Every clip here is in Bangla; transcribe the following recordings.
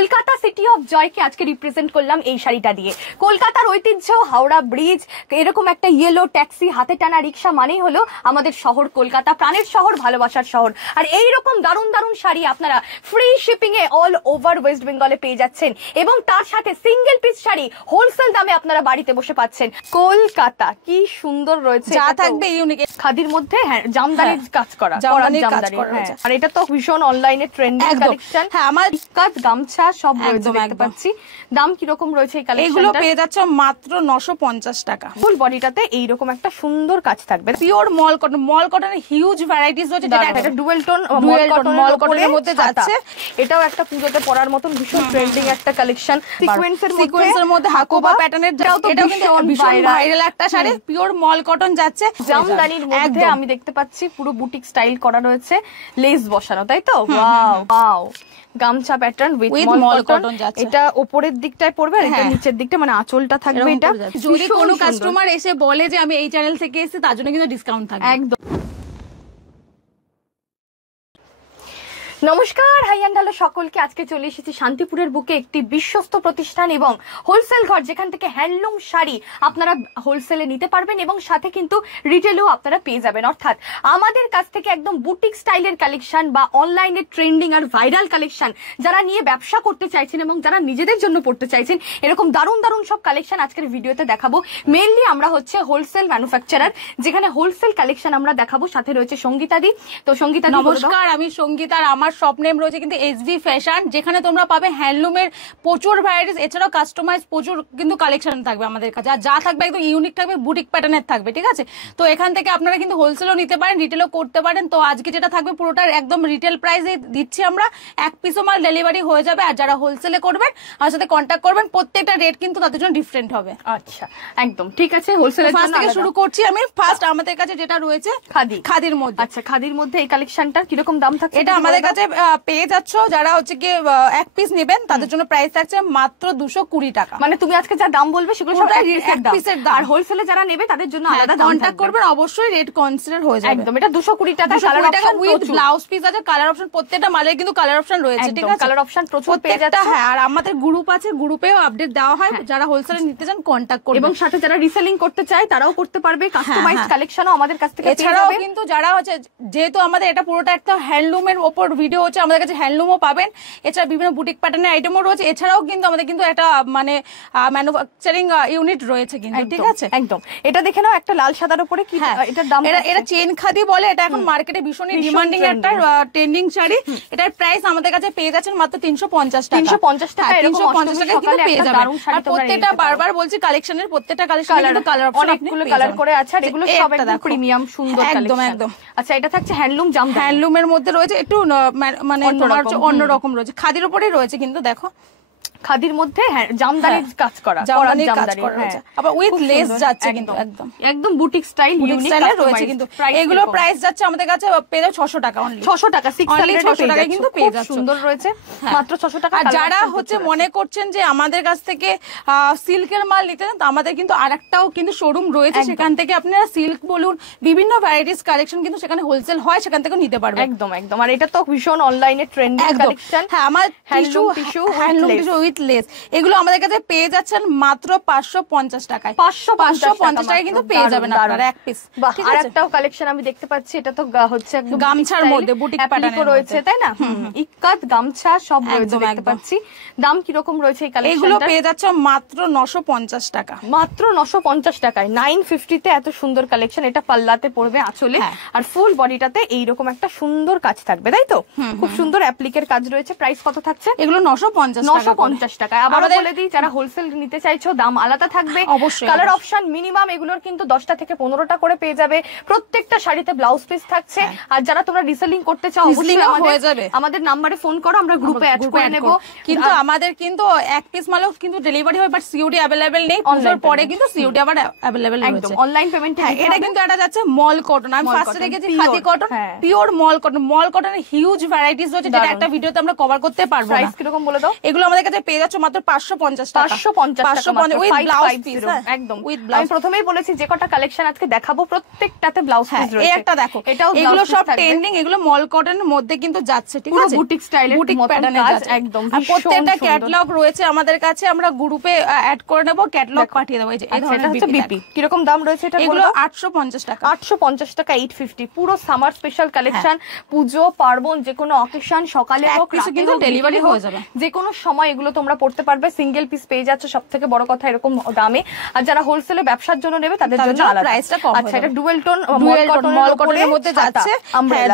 কলকাতা সিটি অফ জয়কে আজকে রিপ্রেজেন্ট করলাম এই শাড়িটা দিয়ে। কলকাতার ঐতিহ্য হাওড়া ব্রিজ, এরকম একটা ইয়েলো ট্যাক্সি, হাতে টানা রিক্সা মানেই হলো আমাদের শহর কলকাতা, প্রাণের শহর, ভালোবাসার শহর। আর এইরকম দারুণ দারুণ শাড়ি আপনারা ফ্রি শিপিং এ অল ওভার ওয়েস্ট বেঙ্গলে পেয়ে যাচ্ছেন, এবং তার সাথে সিঙ্গেল পিস শাড়ি হোলসেল দামে আপনারা বাড়িতে বসে পাচ্ছেন। কলকাতা কি সুন্দর রয়েছে, যা থাকবে ইউনিক খাদির মধ্যে, হ্যাঁ জামদানির কাজ করা, আর এটা তো ভীষণ অনলাইনে ট্রেন্ডিং কালেকশন। হ্যাঁ, আমার কাজ গামছা সব রয়েছে দেখতে পাচ্ছি। দাম কি রকম রয়েছে এই কালেকশনটা? এগুলো পেয়ে যাচ্ছে মাত্র 950 টাকা। ফুল বডিটাতে এইরকম একটা সুন্দর কাজ থাকবে, পিওর মল কটন। মল কটনের হিউজ ভ্যারাইটিস রয়েছে, যেটা একটা ডুয়েল টোন মল কটনের মধ্যে যাচ্ছে। এটাও একটা পুজোতে পরার মতন ভীষণ ট্রেন্ডিং একটা কালেকশন। সিকোয়েন্সের মধ্যে হাকোবা প্যাটার্নের, এটাও কিন্তু ভীষণ ভাইরাল একটা শাড়ি। পিওর মল কটন যাচ্ছে, জামদানির মধ্যে আমি দেখতে পাচ্ছি পুরো বুটিক স্টাইল করা রয়েছে, লেস বসানো, তাই তো? ওয়াও ওয়াও, গামছা প্যাটার্ন উইথ মল কটন যাচ্ছে। এটা উপরের দিকটায় পড়বে আর এটা নিচের দিকটা, মানে আঁচলটা থাকবে। এটা যদি কোনো কাস্টমার এসে বলে যে আমি এই চ্যানেল থেকে এসেছি, তার জন্য কিন্তু ডিসকাউন্ট থাকবে একদম। নমস্কার, হাই অ্যান্ড হ্যালো সকলকে। আজকে চলে এসেছি শান্তিপুরের বুকে একটি বিশ্বস্ত প্রতিষ্ঠান এবং হোলসেল ঘর, যেখান থেকে হ্যান্ডলুম শাড়ি আপনারা হোলসেলে নিতে পারবেন এবং সাথে কিন্তু রিটেলেও আপনারা পেয়ে যাবেন। অর্থাৎ আমাদের কাছ থেকে একদম বুটিক স্টাইলের কালেকশন বা অনলাইনে ট্রেন্ডিং আর ভাইরাল কালেকশন যারা নিয়ে ব্যবসা করতে চাইছেন এবং যারা নিজেদের জন্য পড়তে চাইছেন, এরকম দারুণ দারুণ সব কালেকশন আজকের ভিডিওতে দেখাবো। মেইনলি আমরা হচ্ছে হোলসেল ম্যানুফ্যাকচারার, যেখানে হোলসেল কালেকশন আমরা দেখাবো। সাথে রয়েছে সঙ্গীতাদি। তো সঙ্গীতাদি, নমস্কার, আমি সঙ্গীতার। আমার শপ নেম রয়েছে কিন্তু এসভি ফ্যাশন, যেখানে তোমরা পাবে হ্যান্ডলুমের প্রচুর ভ্যারাইটিস, এছাড়াও কাস্টমাইজ প্রচুর কিন্তু কালেকশন থাকবে আমাদের কাছে। আর যা থাকবে একদম ইউনিক থাকবে, বুটিক প্যাটার্নের থাকবে, ঠিক আছে? তো এখান থেকে আপনারা কিন্তু হোলসেলও নিতে পারেন, রিটেলও করতে পারেন। তো আজকে যেটা থাকবে পুরোটা একদম রিটেল প্রাইসে দিচ্ছি আমরা, এক পিসও মাল ডেলিভারি হয়ে যাবে। আর যারা হোলসেলে করবেন আমার সাথে কন্ট্যাক্ট করবেন, প্রত্যেকটা রেট কিন্তু তাদের জন্য ডিফারেন্ট হবে। আচ্ছা, একদম ঠিক আছে। হোলসেলের ফার্স্ট থেকে শুরু করছি আমি। ফার্স্ট আমাদের কাছে যেটা রয়েছে খাদির মধ্যে। আচ্ছা, খাদির মধ্যে এই কালেকশনটা কিরকম দাম থাকছে? এটা আমাদের কাছে পেয়ে যাচ্ছ, যারা হচ্ছে কি এক পিস নেবেন তাদের জন্য প্রাইস থাকছে মাত্র 220 টাকা। মানে তুমি আজকে যা দাম বলবে সেগুলো সব এক পিসের দাম। আর হোলসেলে যারা নেবে তাদের জন্য আলাদা দাম। কন্টাক্ট করবেন, অবশ্যই রেট কনসিডার হয়ে যাবে। একদম, এটা 220 টাকা। Colour option with blouse piece আছে, কালার অপশন প্রত্যেকটা মালের কিন্তু কালার অপশন রয়েছে, ঠিক আছে? কালার অপশন প্রচুর পেয়ে যাচ্ছে। হ্যাঁ, আর আমাদের গ্রুপ আছে, গ্রুপেও আপডেট দেওয়া হয়। যারা হোলসেলে নিতে চান কন্টাক্ট করবেন, এবং সাথে যারা রিসেলিং করতে চায় তারাও করতে পারবে। কাস্টমাইজড কালেকশনও আমাদের কাছ থেকে পেয়ে যাবে। এছাড়াও কিন্তু যারা হচ্ছে, যেহেতু আমাদের এটা পুরোটা একটা হ্যান্ডলুমের উপর ভিডিও হচ্ছে, আমাদের কাছে হ্যান্ডলুমও পাবেন। এছাড়া বিভিন্ন বুটিক প্যাটার্নের আইটেমও রয়েছে। এছাড়াও কিন্তু আমাদের কিন্তু একটা মানে ম্যানুফ্যাকচারিং ইউনিট রয়েছে কিন্তু, ঠিক আছে? একদম। এটা দেখে নাও, একটা লাল সাদার উপরে কি এটার দাম? এটা চেন খাদি বলে। এটা এখন মার্কেটে ভীষণই ডিমান্ডিং একটা ট্রেন্ডিং শাড়ি। এটার প্রাইস আমাদের কাছে পেয়ে যাচ্ছেন মাত্র 350 টাকা। 350 টাকা, 350 টাকা কিন্তু পেয়ে যাবেন। আর প্রত্যেকটা বারবার বলছি, কালেকশনের প্রত্যেকটা কালেকশনে কিন্তু কালার অপশন, অনেকগুলো কালার করে আছে। আর এগুলো সব একদম প্রিমিয়াম সুন্দর কালেকশন। একদম একদম। আচ্ছা, এটা থাকছে হ্যান্ডলুম জামদানি। হ্যান্ডলুমের মধ্যে রয়েছে একটু মানে তোমার অন্যরকম রয়েছে, খাদির উপরেই রয়েছে কিন্তু। দেখো, খাদির মধ্যে জামদানির কাজ করা, জামদানির কাজ করা রয়েছে, আবার উইথ লেস যাচ্ছে কিন্তু। একদম একদম বুটিক স্টাইল, ইউনিক স্টাইলে রয়েছে কিন্তু। এগুলো প্রাইস যাচ্ছে আমাদের কাছে পেয়ে যাচ্ছে 600 টাকা অনলি। 600 টাকা, 600 টাকা কিন্তু পেয়ে যাচ্ছে। সুন্দর রয়েছে, মাত্র 600 টাকা। আর যারা হচ্ছে মনে করছেন যে আমাদের কাছ থেকে সিল্কের মাল নিতে চান, তো আমাদের কিন্তু আরেকটাও কিন্তু শোরুম রয়েছে, সেখান থেকে আপনারা সিল্ক বলুন, বিভিন্ন ভ্যারাইটিস কালেকশন কিন্তু সেখানে হোলসেল হয়, সেখান থেকে নিতে পারবেন। একদম একদম। আর এটা তো ভীষণ অনলাইনে ট্রেন্ডিং কালেকশন। হ্যাঁ, আমার হ্যান্ডলুম টিস্যু উইথ লেস, এগুলো আমাদের কাছে পেয়ে যাচ্ছেন মাত্র 550 টাকায়। 550 টাকায় কিন্তু পেয়ে যাবেন আপনারা এক পিস। আর একটাও কালেকশন আমি দেখতে পাচ্ছি, এটা তো হচ্ছে একদম গামছার মধ্যে বুটিক প্যাটার্ন রয়েছে, তাই না? ইক্কাত গামছা সব রয়েছে দেখতে পাচ্ছি। দাম কি রকম রয়েছে এই কালেকশনটা? এগুলো পেয়ে যাচ্ছে মাত্র 950 টাকা। মাত্র 950 টাকায় 950 তে এত সুন্দর কালেকশন। এটা পাল্লাতে পড়বে, আঁচলে, আর ফুল বডিটাতে এইরকম একটা সুন্দর কাজ থাকবে, তাই তো? খুব সুন্দর অ্যাপ্লিকের কাজ রয়েছে। প্রাইস কত থাকছে? এগুলো 950 টাকায়। আবার বলে দিই, যারা হোলসেল নিতে চাইছো দাম আলাদা থাকবে। অবশ্যই কালার অপশন মিনিমাম এগুলোর কিন্তু 10টা থেকে 15টা করে পেয়ে যাবে। প্রত্যেকটা শাড়িতে ব্লাউজ পিস থাকছে। আর যারা তোমরা রিসেলিং করতে চাও, অবশ্যই আমাদের নাম্বারে ফোন করো, আমরা গ্রুপে অ্যাড করে নেব। কিন্তু আমাদের কিন্তু এক পিস মালও কিন্তু ডেলিভারি হয়, বাট সিওডি अवेलेबल নেই। পুজোর পরে কিন্তু সিওডি আবার अवेलेबल রয়েছে। Online payment. এটা কিন্তু এটা যাচ্ছে মল কটন। আমি ফার্স্টে দেখেছি খাদি কটন, পিওর মল কটন। মল কটনের হিউজ ভ্যারাইটিস রয়েছে, যেটা একটা ভিডিওতে আমরা কভার করতে পারবো না। প্রাইস কি রকম বলে দাও? এগুলো আমাদের কাছে পেয়ে যাচ্ছ মাত্র 550 টাকা, 550 উইথ ব্লাউজ পিস, একদম উইথ আমি ব্লাউজ। প্রথমেই বলেছি যে কটা কালেকশন আজকে দেখাবো প্রত্যেকটাতে ব্লাউজ পিস এই রয়েছে। একটা দেখো, এটাও এগুলো সব ট্রেন্ডিং, এগুলো মল কটনের মধ্যে কিন্তু যাচ্ছে, ঠিক আছে, বুটিক স্টাইলের বুটিক মতন প্যাটার্নে কাজ, যাচ্ছে একদম আর প্রত্যেকটা ভীষণ ক্যাটালগ রয়েছে আমাদের কাছে, আমরা গ্রুপে অ্যাড করে নেব, ক্যাটালগ পাঠিয়ে দেবো। এই যে এই আচ্ছা, এটা ধরনের হচ্ছে বিপি বিপি কিরকম দাম রয়েছে এটা এগুলো বলবো? 850 টাকা, 850 টাকা, 850, পুরো সামার স্পেশাল কালেকশন। পুজো পার্বণ যে কোনো অকেশন, সকালে এক হোক, piece রাতে কিন্তু হোক, delivery বিকেলে হোক, হয়ে যাবে। যে কোনো সময় এগুলো তোমরা পড়তে পারবে। সিঙ্গেল পিস পেয়ে যাচ্ছে, সব থেকে বড় কথা এরকম দামে। আর যারা হোলসেলে ব্যবসার জন্য নেবে তাদের তাদের জন্য জন্য আলাদা price টা কম আচ্ছা, হয়ে এটা যাবে। ডুয়েল টোন মল কটনের মধ্যে যাচ্ছে,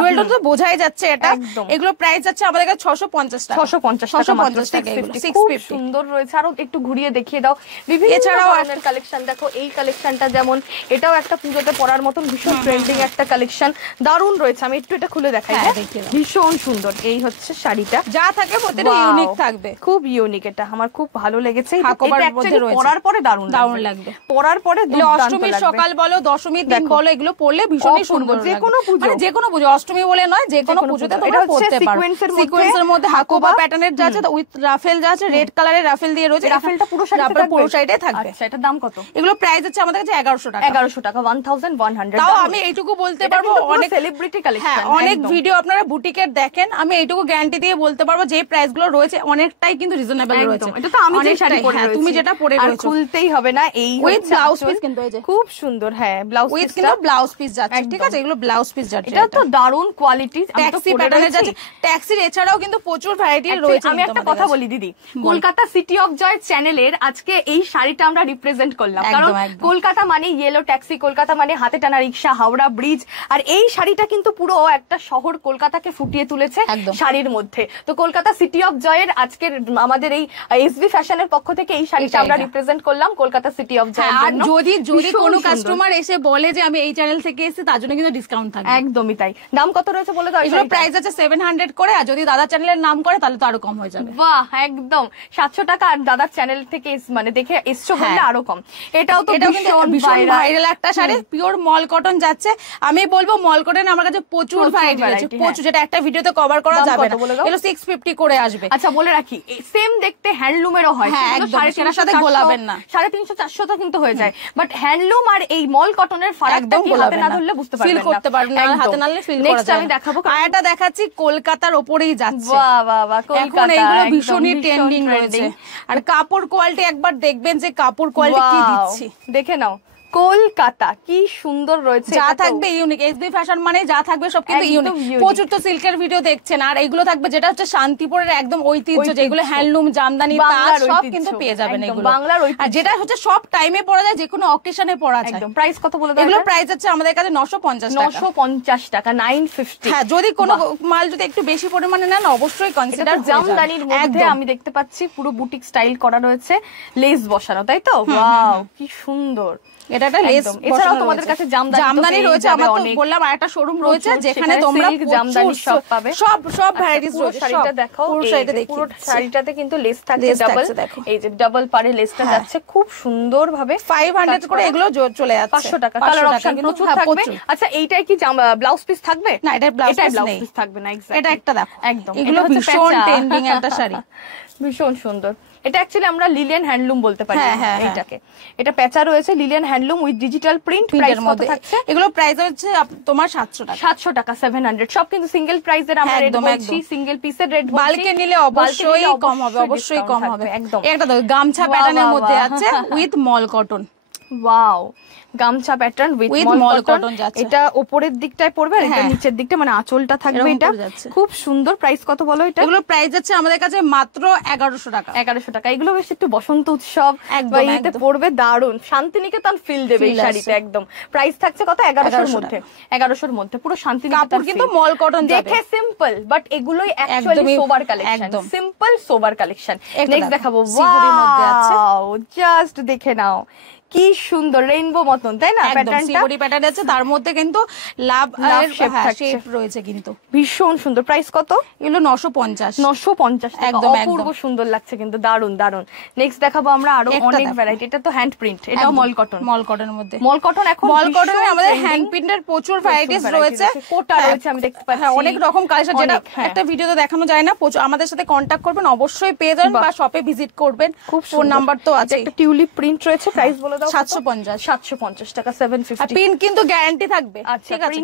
ডুয়েল টোন তো বোঝাই যাচ্ছে এটা। একদম। এগুলো প্রাইস যাচ্ছে আমাদের কাছে 650 টাকা, 650 টাকা, 650 টাকা, এগুলো 650 খুব 650। সুন্দর রয়েছে। আরো একটু ঘুরিয়ে দেখিয়ে দাও বিভিন্ন এছাড়াও ধরনের কালেকশন। দেখো এই কালেকশনটা যেমন, এটাও একটা পুজোতে পরার মতন ভীষণ ট্রেন্ডিং একটা কালেকশন, দারুণ রয়েছে। আমি একটু এটা খুলে দেখাই। হ্যাঁ, দেখিয়ে দাও। ভীষণ সুন্দর। এই হচ্ছে শাড়িটা, যা থাকে প্রত্যেকটা Wow, ইউনিক থাকবে, খুব ইউনিক। এটা আমার খুব ভালো লেগেছে। এটা হাকোবার actually মধ্যে রয়েছে। পরার পরে দারুণ দারুণ লাগবে। পরার পরে এগুলো দুর্দান্ত অষ্টমীর লাগবে। সকাল বলো, দশমীর দিন দেখো। বলো, এগুলো পরলে ভীষণই অপূর্ব, সুন্দর যে লাগবে। কোনো পুজো। মানে যে কোনো পুজো, অষ্টমী বলে নয়, যে কোনো পুজোতে পুজো। তোমরা এটা হচ্ছে পরতে পারো। সিকোয়েন্সের মধ্যে, সিকোয়েন্সের মধ্যে হাকোবা প্যাটার্নের যাচ্ছে, উইথ রাফেল যাচ্ছে, রেড কালারের রাফেল দিয়ে রয়েছে। রাফেলটা পুরো শাড়িতে রাফেল পুরো থাকবে? সাইডে থাকবে। আচ্ছা, এটার দাম কত? এগুলো প্রাইস হচ্ছে আমাদের কাছে 1100 টাকা। 1100 টাকা, 1100। তাও আমি এইটুকু বলতে পারবো, অনেক সেলিব্রিটি হ্যাঁ, কালেকশন। অনেক ভিডিও আপনারা বুটিকের দেখেন, আমি এইটুকু গ্যারান্টি দিয়ে বলতে পারবো যে প্রাইস গুলো রয়েছে অনেকটাই কিন্তু রিজনেবল রয়েছে। এটা তো আমি যে শাড়ি পরে হ্যাঁ, রয়েছি, তুমি যেটা পরে আর রয়েছো, খুলতেই হবে না। এই উইথ হচ্ছে ব্লাউজ আঁচল। পিস কিন্তু এই যে খুব সুন্দর। হ্যাঁ, ব্লাউজ উইথ পিস, কিন্তু ব্লাউজ পিস যাচ্ছে, ঠিক একদম। আছে, এগুলো ব্লাউজ পিস যাচ্ছে। এটা তো দারুণ কোয়ালিটি। ট্যাক্সি প্যাটার্নের যাচ্ছে, ট্যাক্সির এছাড়াও কিন্তু প্রচুর ভ্যারাইটি রয়েছে। আমি একটা কথা বলি দিদি, কলকাতা সিটি অফ জয় চ্যানেলের আজকে এই শাড়িটা আমরা রিপ্রেজেন্ট করলাম, কারণ কলকাতা মানে ইয়েলো ট্যাক্সি, কলকাতা মানে হাতে টানা রিক্সা, হাওড়া ব্রিজ। আর এই শাড়িটা কিন্তু পুরো একটা শহর কলকাতাকে ফুটিয়ে তুলেছে শাড়ির মধ্যে। তো কলকাতা সিটি অফ জয়ের আজকের আমাদের এই এসবি ফ্যাশনের পক্ষ থেকে এই শাড়িটা আমরা রিপ্রেজেন্ট করলাম কলকাতা সিটি অফ জয়ের আর জন্য। যদি ভীষণ কোনো সুন্দর। কাস্টমার এসে বলে যে আমি এই চ্যানেল থেকে এসেছি, তার জন্য কিন্তু ডিসকাউন্ট থাকবে। একদমই তাই। দাম কত রয়েছে বলে দাও? এগুলো প্রাইস আছে 700 করে, আর যদি দাদা চ্যানেলের নাম করে তাহলে তো আরো কম হয়ে যাবে। বাহ, একদম 700 টাকা। আর দাদার চ্যানেল থেকে মানে দেখে এসছো বললে আরো কম। এটাও তো ভীষণ ভাইরাল একটা শাড়ি, পিওর মল কটন যাচ্ছে। আমি বলবো মল কটন আমার কাছে প্রচুর ভ্যারাইটি রয়েছে, প্রচুর, যেটা একটা ভিডিওতে কভার করা যাবে না। এগুলো 650 করে আসবে। আচ্ছা, বলে রাখি সেম দেখতে হ্যান্ডলুমেরও হয়, হ্যাঁ, একদম, সেটার সাথে গোলাবেন না। 350-400 তো কিন্তু হয়ে যায়, বাট হ্যান্ডলুম আর এই মল কটনের ফারাকটা কি হাতে না ধরলে বুঝতে পারবেন না, ফিল করতে পারবেন না, হাতে না ধরলে ফিল করা নেক্সট যায় না। আমি দেখাবো, আর এটা দেখাচ্ছি কলকাতার উপরেই যাচ্ছে। বাহ বাহ বাহ, এখন এইগুলো ভীষণই ট্রেন্ডিং রয়েছে। আর কাপড় কোয়ালিটি একবার দেখবেন যে কাপড় কোয়ালিটি কি দিচ্ছি, দেখে নাও। কলকাতা কি সুন্দর রয়েছে, যা থাকবে ইউনিক। এসবি ফ্যাশন মানে যা থাকবে সব কিন্তু ইউনিক। প্রচুর তো সিল্কের ভিডিও দেখছেন, আর এগুলো থাকবে যেটা হচ্ছে শান্তিপুরের একদম ঐতিহ্য, যেগুলো হ্যান্ডলুম, জামদানি, তাঁত সব কিন্তু পেয়ে যাবেন এগুলো। বাংলার ঐতিহ্য, আর যেটা হচ্ছে সব টাইমে পরা যায়, যে কোনো অকেশনে পরা যায়। একদম। প্রাইস কত বলে দাও? এগুলো প্রাইস আছে আমাদের কাছে 950 টাকা, 950। হ্যাঁ, যদি কোনো মাল যদি একটু বেশি পরিমাণে নেন অবশ্যই কনসিডার। জামদানির মধ্যে আমি দেখতে পাচ্ছি পুরো বুটিক স্টাইল করা রয়েছে, লেস বসানো, তাই তো? ওয়াও, কি সুন্দর। এটা একটা লেস। এছাড়াও তোমাদের কাছে জামদানি রয়েছে, আমার তো বললাম আরেকটা শোরুম রয়েছে যেখানে তোমরা জামদানি সব পাবে, সব ভ্যারাইটিস রয়েছে। শাড়িটা দেখো, পুরো শাড়িটা দেখো, পুরো শাড়িটাতে কিন্তু লেস থাকছে ডাবল, এই যে ডাবল পারে লেসটা যাচ্ছে খুব সুন্দর ভাবে। 500 করে এগুলো চলে যাচ্ছে, 500 টাকা। কালার অপশন প্রচুর থাকবে। আচ্ছা, এইটাই কি ব্লাউজ পিস থাকবে? না, এটা ব্লাউজ পিস থাকবে না। এটা একটা দেখো, একদম, এগুলো ভীষণ ট্রেন্ডিং একটা শাড়ি, ভীষণ সুন্দর। এটা অ্যাকচুয়ালি আমরা লিলিয়ান হ্যান্ডলুম বলতে পারি এইটাকে। এটা পেঁচা রয়েছে, Lilian handloom with digital print. Price কত থাকছে? এগুলো প্রাইস হচ্ছে তোমার 700 টাকা। 700 টাকা, 700। সব কিন্তু সিঙ্গেল প্রাইসের আমরা রেট বলছি, সিঙ্গেল পিসের রেট বলছি। বালকে নিলে অবশ্যই কম হবে, অবশ্যই কম হবে। একদম। এটা তো গামছা প্যাটার্নের মধ্যে আছে উইথ মল কটন। ওয়াও, গামছা প্যাটার্ন উইথ মল কটন যাচ্ছে। এটা উপরের দিকটায় পড়বে আর এটা নিচের দিকটা মানে আঁচলটা থাকবে। এটা খুব সুন্দর। প্রাইস কত বলো এটা? এগুলো প্রাইস যাচ্ছে আমাদের কাছে মাত্র 1100 টাকা। 1100 টাকা। এগুলো বেশ একটু বসন্ত উৎসব বা এতে পড়বে, দারুন শান্তিনিকেতন ফিল দেবে এই শাড়িতে একদম। প্রাইস থাকছে কত? 1100 এর মধ্যে। 1100 এর মধ্যে পুরো শান্তিনিকেতন। কাপড় কিন্তু মল কটন যাবে, দেখে সিম্পল বাট এগুলোই অ্যাকচুয়ালি সোবার কালেকশন, সিম্পল সোবার কালেকশন। নেক্সট দেখাবো, ওয়াও, জাস্ট দেখে নাও কি সুন্দর রেইনবো মতন, তাই না? প্যাটার্নটা সিবরি প্যাটার্ন আছে, তার মধ্যে কিন্তু লাভ শেপ রয়েছে কিন্তু ভীষণ সুন্দর। প্রাইস কত? এগুলো 950 টাকা। একদম অপূর্ব সুন্দর লাগছে কিন্তু, দারুন দারুন। নেক্সট দেখাবো আমরা আরো অনেক ভ্যারাইটি। এটা তো হ্যান্ড প্রিন্ট, এটাও মল কটন। মল কটনের মধ্যে মল কটন, এখন মল কটনে আমাদের হ্যান্ড প্রিন্টের প্রচুর ভ্যারাইটিস রয়েছে, কোটা রয়েছে আমি দেখতে পাচ্ছি। অনেক রকম কালেকশন, যেটা একটা ভিডিওতে দেখানো যায় না। আমাদের সাথে কন্টাক্ট করবেন, অবশ্যই পেয়ে যাবেন, বা শপে ভিজিট করবেন। ফোন নাম্বার তো আছে। একটা টিউলিপ প্রিন্ট রয়েছে, প্রাইস বলে দাও। 750 টাকা, 750। প্রিন্ট কিন্তু গ্যারান্টি থাকবে, ঠিক আছে?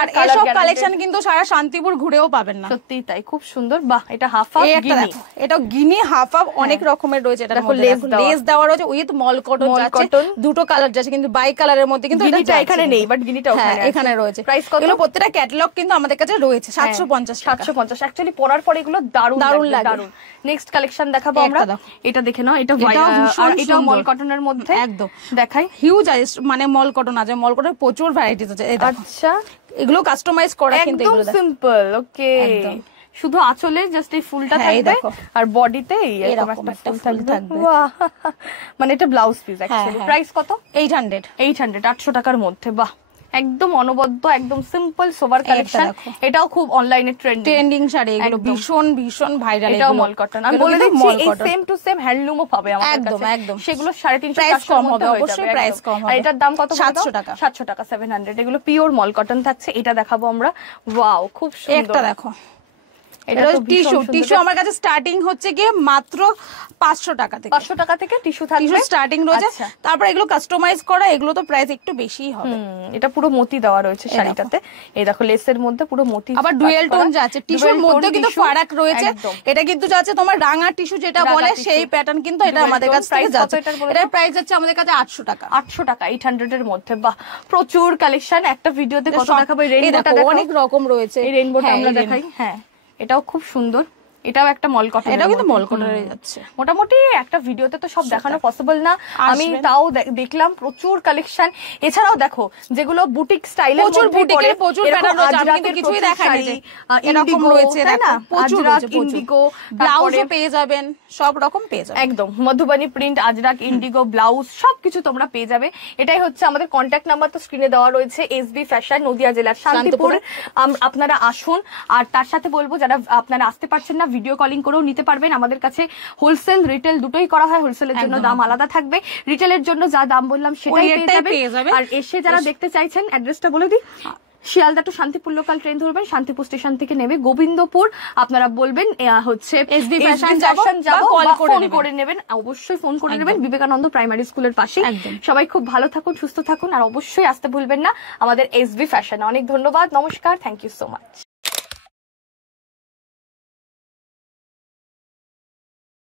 আর এসব কালেকশন কিন্তু সারা শান্তিপুর ঘুরেও পাবেন না। সত্যিই তাই, খুব সুন্দর। বাহ, এটা হাফ হাফ গিনি, এটা গিনি হাফ হাফ অনেক রকমের রয়েছে। এটা লেস দেওয়া রয়েছে উইথ মল কটন যাচ্ছে, দুটো কালার যাচ্ছে, কিন্তু বাই কালারের মধ্যে কিন্তু গিনিটা এখানে নেই, বাট গিনিটা এখানে রয়েছে। প্রাইস কত? এগুলো প্রত্যেকটা ক্যাটালগ কিন্তু আমাদের কাছে রয়েছে 750 টাকা। 750 অ্যাকচুয়ালি পরার পর এগুলো দারুণ লাগে, দারুণ। নেক্সট কালেকশন দেখাবো আমরা। এটা দেখে নাও, এটা এটাও মল কটনের মধ্যে, একদম দেখাই। হিউজ মানে মল কটন আছে, মল কটনের প্রচুর ভ্যারাইটিস আছে। আচ্ছা, এগুলো কাস্টমাইজ করা, কিন্তু একদম সিম্পল। ওকে, শুধু আঁচলে জাস্ট এই ফুলটা থাকবে, আর বডিতে এরকম একটা ফুল থাকবে। বাহ, মানে এটা ব্লাউজ পিস অ্যাকচুয়ালি। প্রাইস কত? 800 800 টাকার মধ্যে। বাহ, একদম অনবদ্য, একদম সিম্পল সোবার কালেকশন। এটাও খুব অনলাইনে ট্রেন্ডিং শাড়ি, এগুলো ভীষণ ভীষণ ভাইরাল। এটাও মল কটন। আমি বলে দিচ্ছি, এই সেম টু সেম হ্যান্ডলুমও পাবে আমাদের কাছে। একদম সেগুলো 350 প্রাইস কম হবে, অবশ্যই প্রাইস কম হবে। আর এটার দাম কত? 700 টাকা। 700, 700। এগুলো পিওর মল কটন থাকছে। এটা দেখাবো আমরা। ওয়াও, খুব সুন্দর। একটা দেখো, এটা টিস্যু আমার কাছে স্টার্টিং হচ্ছে গিয়ে মাত্র 500 টাকা থেকে। 500 টাকা থেকে টিস্যু থাকবে, স্টার্টিং রয়েছে। তারপর এগুলো কাস্টমাইজ করা, এগুলো তো প্রাইস একটু বেশিই হবে। এটা পুরো মতি দেওয়া রয়েছে শাড়িটাতে। এই দেখো, লেসের মধ্যে পুরো মতি, আবার ডুয়েল টোন যাচ্ছে। টিস্যুর মধ্যে কিন্তু ফারাক রয়েছে। এটা কিন্তু যাচ্ছে তোমার রাঙা টিস্যু যেটা বলে, সেই প্যাটার্ন কিন্তু এটা আমাদের কাছে যাচ্ছে। এটার প্রাইস যাচ্ছে আমাদের কাছে 800 টাকা। 800 টাকা, 800 এর মধ্যে। বাহ, প্রচুর কালেকশন। একটা ভিডিওতে কত দেখাবো? রেইনবোটা অনেক রকম রয়েছে। এই রেইনবোটা আমরা দেখাই। হ্যাঁ, এটাও খুব সুন্দর। এটাও একটা মল কটন, এটাও কিন্তু মল কটনে যাচ্ছে। মোটামুটি একটা ভিডিওতে তো সব দেখানো পসিবল না, আমি তাও দেখলাম প্রচুর কালেকশন। এছাড়াও দেখো, যেগুলো বুটিক স্টাইলের প্রচুর বুটিকের প্রচুর প্যাটার্ন রয়েছে, আমি কিন্তু কিছুই দেখাইনি যে এরকম রয়েছে, তাই না? প্রচুর ইন্ডিগো ব্লাউজও পেয়ে যাবেন, সব রকম পেয়ে যাবেন। একদম Madhubani print, Ajrak, Indigo blouse সবকিছু তোমরা পেয়ে যাবে। এটাই হচ্ছে আমাদের কন্ট্যাক্ট নাম্বার, তো স্ক্রিনে দেওয়া রয়েছে। এসবি ফ্যাশন, নদিয়া জেলার শান্তিপুর। আপনারা আসুন। আর তার সাথে বলবো, যারা আপনারা আসতে পারছেন না, ভিডিও কলিং করেও নিতে পারবেন। আমাদের কাছে হোলসেল রিটেল দুটোই করা হয়। হোলসেলের জন্য দাম আলাদা থাকবে, রিটেলের জন্য যা দাম বললাম সেটাই পেয়ে যাবেন। আর এসে যারা দেখতে চাইছেন, অ্যাড্রেসটা বলে দিই। Sealdah to Shantipur local train ধরবেন, শান্তিপুর স্টেশন থেকে নেবে গোবিন্দপুর। আপনারা বলবেন হচ্ছে এসবি ফ্যাশন যাবো, ফোন করে নেবেন, অবশ্যই ফোন করে নেবেন। বিবেকানন্দ প্রাইমারি স্কুলের পাশে। সবাই খুব ভালো থাকুন, সুস্থ থাকুন, আর অবশ্যই আসতে ভুলবেন না আমাদের এসবি ফ্যাশন। অনেক ধন্যবাদ, নমস্কার, থ্যাংক ইউ সো মাচ।